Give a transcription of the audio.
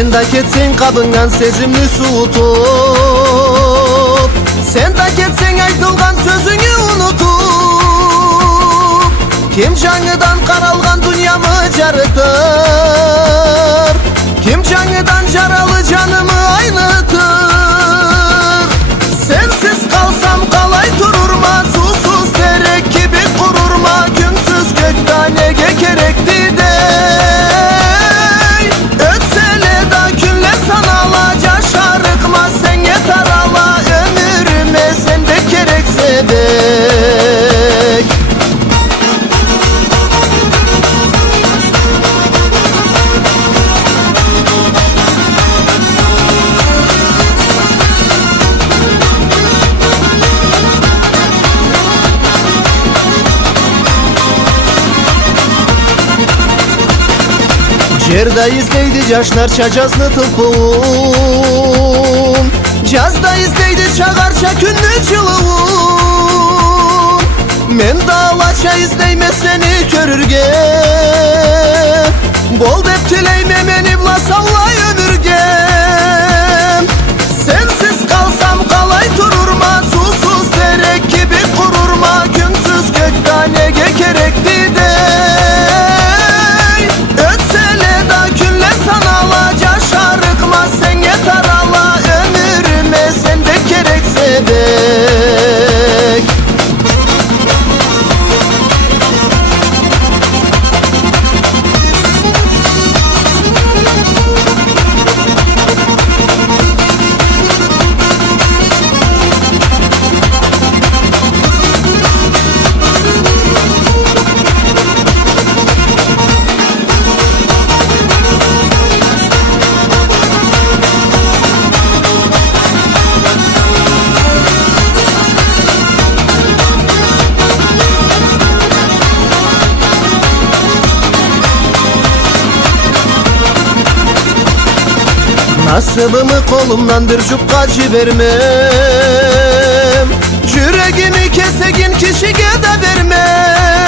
Sen de ketsen kabından sezimli suutup, sen de ketsen aytılgan sözünü unutup, kim жаңыдан қаралған dünyamı жарытыр, kim жаңыдан жаралы жанымы айнытыр. Sensiz kalsam kalay dururma, susuz terek gibi kururma, günsüz gökten nege gerekti dey. Ötsele da günle sanala, yaşarıkma sen yeter ala, ömrüme sen de gerekse bek. Жерда издейді жашнарча жазны тылпуын, жазда издейді чағарча күнні жылуын. Мен далача издейме сені көрірге, бол деп тілейме мені бұласалай өмірге. Sensiz kalsam kalay dururma, susuz terek gibi kururma, günsüz gökten nege gerekti dey. Ötsele da günle sanala, yaşarıkma sen yeter ala, ömrüme sen de gerekse bek. Nasibimi kolumdan bir jupka jibermem, yüreğimi kesegin kişiye de vermem.